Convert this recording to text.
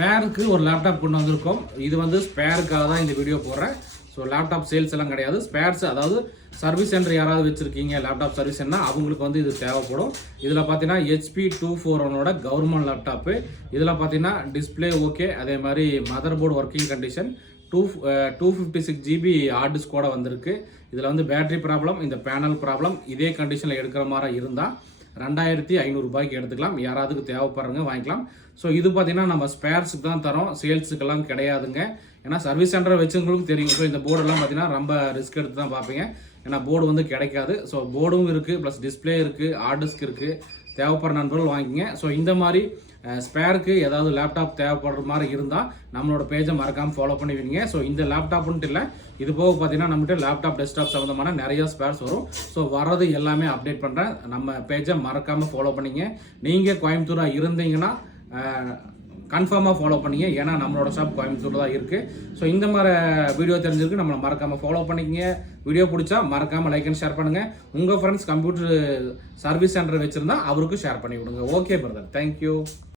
ஸ்பேருக்கு ஒரு லேப்டாப் கொண்டு வந்திருக்கோம். இது வந்து ஸ்பேருக்காக தான் இந்த வீடியோ போடுறேன். ஸோ லேப்டாப் சேல்ஸ் எல்லாம் கிடையாது. ஸ்பேர்ஸ், அதாவது சர்வீஸ் சென்டர் யாராவது வச்சிருக்கீங்க லேப்டாப் சர்வீஸ்னா அவங்களுக்கு வந்து இது தேவைப்படும். இதில் பார்த்தீங்கன்னா HP 241 கவர்மெண்ட் லேப்டாப்பு. இதில் பார்த்தீங்கன்னா டிஸ்பிளே ஓகே, அதே மாதிரி mother board working condition, 256 GB hard disk கூட வந்திருக்கு. இதில் வந்து பேட்டரி ப்ராப்ளம், இந்த பேனல் ப்ராப்ளம் இதே கண்டிஷனில் எடுக்கிற மாதிரி இருந்தால் 2500 ரூபாய்க்கு எடுத்துக்கலாம். யாராவதுக்கு தேவைப்படுறவங்க வாங்கிக்கலாம். ஸோ இது பார்த்தீங்கன்னா நம்ம ஸ்பேர்ஸுக்கு தான் தரோம், சேல்ஸுக்கெல்லாம் கிடையாதுங்க. ஏன்னா சர்வீஸ் சென்டர் வச்சுங்களுக்கு தெரியும். ஸோ இந்த போர்டெல்லாம் பார்த்தீங்கன்னா ரொம்ப ரிஸ்க் எடுத்து தான் பார்ப்பீங்க. ஏன்னா போர்டு வந்து கிடைக்காது. ஸோ போர்டும் இருக்குது, ப்ளஸ் டிஸ்பிளே இருக்குது, ஹார்ட் டிஸ்க் இருக்குது. தேவைப்படுற நண்பர்கள் வாங்கிங்க. ஸோ இந்த மாதிரி ஸ்பேருக்கு ஏதாவது லேப்டாப் தேவைப்படுற மாதிரி இருந்தால் நம்மளோட பேஜை மறக்காமல் ஃபாலோ பண்ணி வைங்க. ஸோ இந்த லேப்டாப்ன்ட்டு இல்லை, இது போக பார்த்தீங்கன்னா நம்மகிட்ட லேப்டாப் டெஸ்க்டாப் சம்மந்தமான நிறைய ஸ்பேர்ஸ் வரும். ஸோ வரது எல்லாமே அப்டேட் பண்ணுறேன். நம்ம பேஜை மறக்காமல் ஃபாலோ பண்ணிங்க. நீங்கள் கோயம்புத்தூராக இருந்தீங்கன்னா கன்ஃபார்மாக ஃபாலோ பண்ணிங்க. ஏன்னா நம்மளோட ஷாப் கோயம்புத்தூர் தான் இருக்குது. ஸோ இந்த மாதிரி வீடியோ தெரிஞ்சிருக்கு, நம்மளை மறக்காமல் ஃபாலோ பண்ணிக்கங்க. வீடியோ பிடிச்சா மறக்காமல் லைக் அண்ட் ஷேர் பண்ணுங்கள். உங்கள் ஃப்ரெண்ட்ஸ் கம்ப்யூட்டர் சர்வீஸ் சென்டர் வச்சுருந்தா அவருக்கும் ஷேர் பண்ணி விடுங்க. Okay brother, thank you.